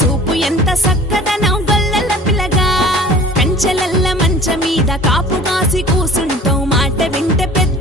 సూపు ఎంత సక్కదనం గొల్లల పిల్లగా కంచెలల్ల మంచ మీద కాపు కాసి కూసుంటావు మాట వింటే పెద్ద